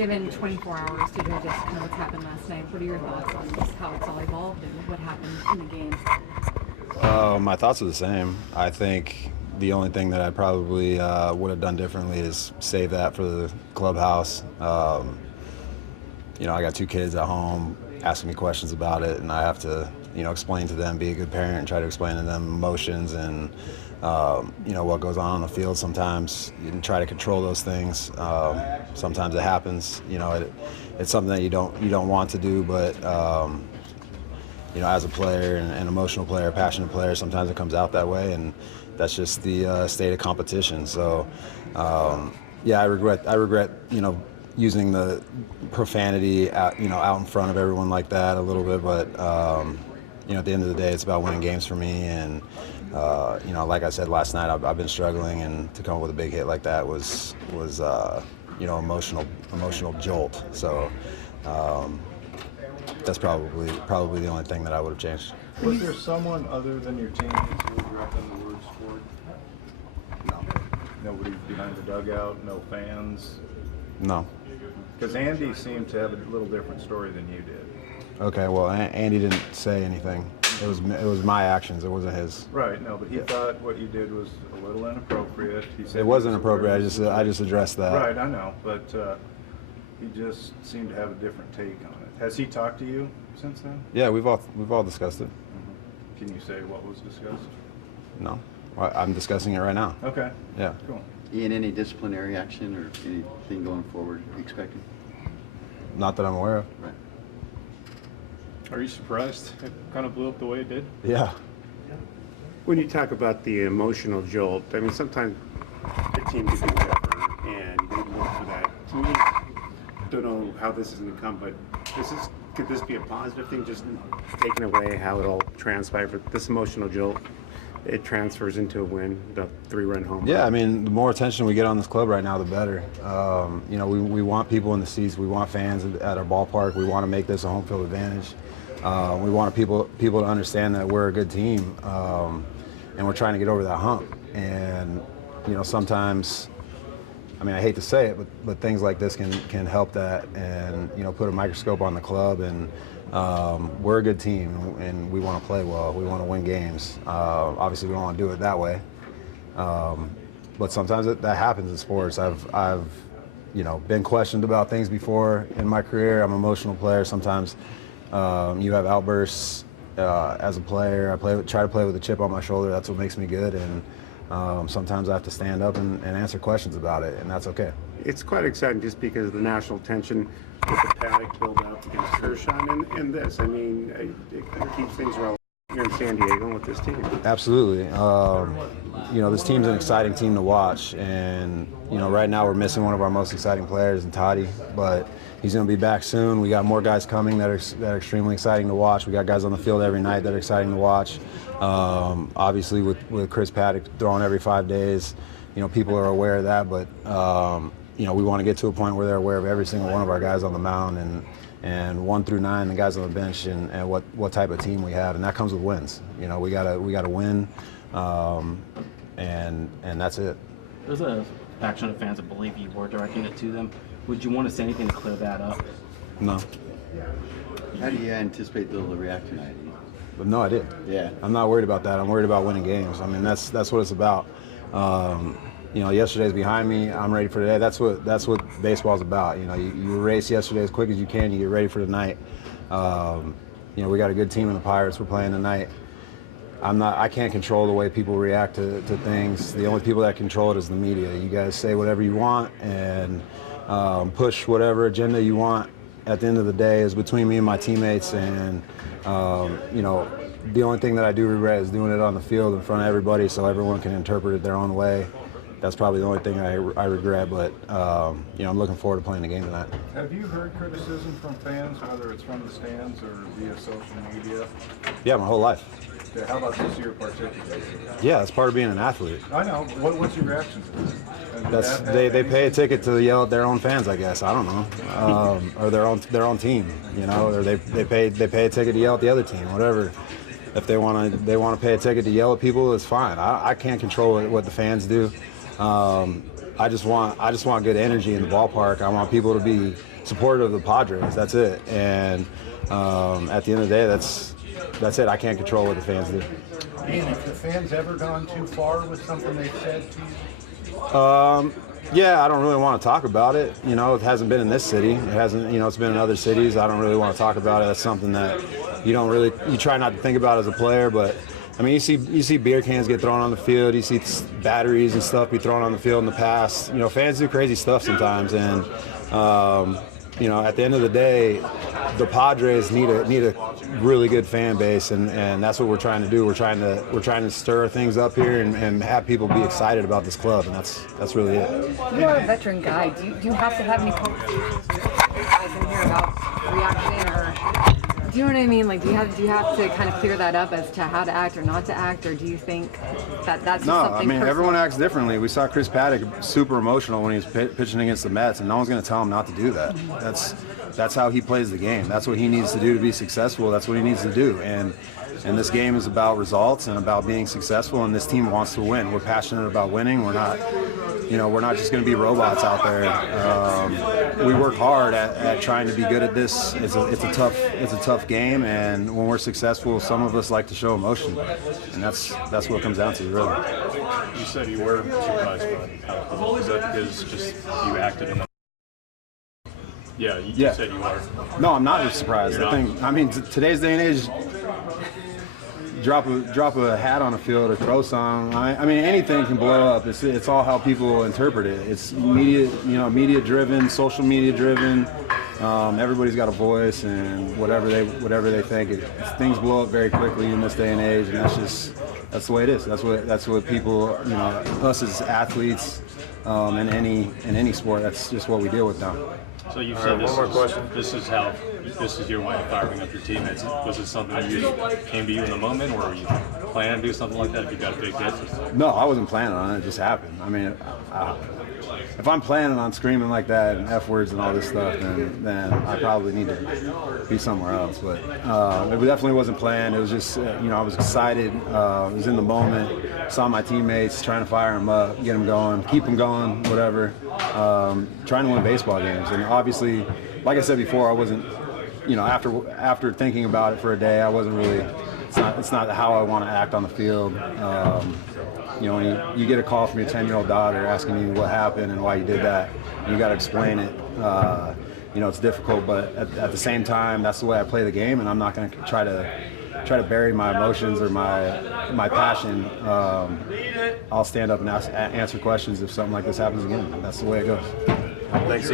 Given 24 hours to digest kind of what's happened last night, what are your thoughts on just how it's all evolved and what happened in the game? My thoughts are the same. I think the only thing that I probably would have done differently is save that for the clubhouse. I got 2 kids at home asking me questions about it, and I have to, explain to them, be a good parent, and try to explain to them emotions and, what goes on the field sometimes. You can try to control those things. Sometimes it happens. It's something that you don't want to do, but as a player and an emotional player, a passionate player, sometimes it comes out that way, and that's just the state of competition. So, I regret, using the profanity out in front of everyone like that a little bit, but at the end of the day, it's about winning games for me, and like I said last night, I've been struggling, and to come up with a big hit like that was emotional jolt. So that's probably the only thing that I would have changed. Was there someone other than your teammates who was repping the word sport? No. Nobody behind the dugout, no fans? No. Because Andy seemed to have a little different story than you did. Okay, well, Andy didn't say anything. It was my actions. It wasn't his. Right. No, but he thought what you did was a little inappropriate. He said it wasn't appropriate. I just addressed that. Right. I know, but he just seemed to have a different take on it. Has he talked to you since then? Yeah, we've all discussed it. Mm-hmm. Can you say what was discussed? No, I'm discussing it right now. Okay. Yeah. Cool. Ian, any disciplinary action or anything going forward expected? Not that I'm aware of. Right. Are you surprised it kind of blew up the way it did? Yeah. When you talk about the emotional jolt, I mean, sometimes the team can do whatever, and you look for that. To me, don't know how this is going to come, but could this be a positive thing, just taking away how it all transpired? But this emotional jolt, it transfers into a win, the 3-run home run. Yeah, I mean, the more attention we get on this club right now, the better. We want people in the seats. We want fans at our ballpark. We want to make this a home field advantage. We want people to understand that we're a good team, and we're trying to get over that hump. And sometimes, I mean, I hate to say it, but things like this can help that, and put a microscope on the club. And we're a good team, and we want to play well. We want to win games. Obviously, we don't want to do it that way, but sometimes that happens in sports. I've been questioned about things before in my career. I'm an emotional player. Sometimes you have outbursts as a player. I try to play with a chip on my shoulder. That's what makes me good, and sometimes I have to stand up and answer questions about it, and that's okay. It's quite exciting just because of the national tension with the Paddock build-up against Kershaw and this. I mean, it kind of keeps things relevant here in San Diego with this team. Absolutely. This team's an exciting team to watch, and right now we're missing one of our most exciting players in Toddy, but he's going to be back soon. We got more guys coming that are extremely exciting to watch. We got guys on the field every night that are exciting to watch. Obviously, with Chris Paddock throwing every 5 days, people are aware of that, but we want to get to a point where they're aware of every single one of our guys on the mound, and 1 through 9, the guys on the bench, and what type of team we have, and that comes with wins. We gotta win, and that's it. There's a faction of fans that believe you were directing it to them. Would you want to say anything to clear that up? No. How do you anticipate they'll react tonight? But no, I did. Yeah. I'm not worried about that. I'm worried about winning games. I mean, that's what it's about. Yesterday's behind me. I'm ready for today. That's what baseball's about. You race yesterday as quick as you can. You get ready for tonight. We got a good team in the Pirates. We're playing tonight. I can't control the way people react to things. The only people that control it is the media. You guys say whatever you want and push whatever agenda you want. At the end of the day, is between me and my teammates, and the only thing that I do regret is doing it on the field in front of everybody, so everyone can interpret it their own way. That's probably the only thing I regret, but I'm looking forward to playing the game tonight. Have you heard criticism from fans, whether it's from the stands or via social media? Yeah, my whole life. Okay, how about this year particularly? Yeah, it's part of being an athlete. I know. What's your reaction to this? They pay a ticket to yell at their own fans, I guess. I don't know, or their own team, or they pay a ticket to yell at the other team, whatever. If they want to pay a ticket to yell at people, it's fine. I can't control what the fans do. I just want good energy in the ballpark. I want people to be supportive of the Padres. That's it. And at the end of the day, that's it. I can't control what the fans do. Ian, have the fans ever gone too far with something they've said to you? Yeah, I don't really want to talk about it. You know, it hasn't been in this city. It hasn't, it's been in other cities. I don't really want to talk about it. That's something that you try not to think about as a player. But I mean, you see beer cans get thrown on the field. You see batteries and stuff be thrown on the field in the past. Fans do crazy stuff sometimes, and at the end of the day, the Padres need a really good fan base, and that's what we're trying to do. We're trying to stir things up here and have people be excited about this club, and that's really it. You are a veteran guy. Do you have to have any conversations with guys in here about reaction, or do you know what I mean? Like, do you have to kind of clear that up as to how to act or not to act, or do you think that's just something? No, I mean, personal? everyone acts differently. We saw Chris Paddock super emotional when he was pitching against the Mets, and no one's going to tell him not to do that. That's how he plays the game. That's what he needs to do to be successful. That's what he needs to do. And this game is about results and about being successful, and this team wants to win. We're passionate about winning. We're not just going to be robots out there. We work hard at trying to be good at this. It's a tough game, and when we're successful, some of us like to show emotion, and that's what it comes down to, really. You said you were surprised by how is that because just you acted in the Yeah, you said you are. No, I'm not surprised. Today's day and age, drop a hat on a field or throw some. I mean, anything can blow up. It's all how people interpret it. It's media driven, social media driven. Everybody's got a voice, and whatever they think. Things blow up very quickly in this day and age, and that's the way it is. That's what people, us as athletes, in any sport. That's just what we deal with now. So you said this is your way of firing up your teammates. Was it something that came to you in the moment, or were you planning to do something like that if you got a big hit? No, I wasn't planning on it. It just happened. I mean, if I'm planning on screaming like that and F words and all this stuff, then I probably need to be somewhere else. But it definitely wasn't planned. It was just, I was excited. I was in the moment. Saw my teammates trying to fire them up, get them going, keep them going, whatever. Trying to win baseball games. And obviously, like I said before, I wasn't, after thinking about it for a day, I wasn't really. It's not how I want to act on the field. When you get a call from your 10-year-old daughter asking you what happened and why you did that, and you got to explain it. It's difficult, but at the same time, that's the way I play the game, and I'm not going to try to bury my emotions or my passion. I'll stand up and answer questions if something like this happens again. That's the way it goes. Thanks.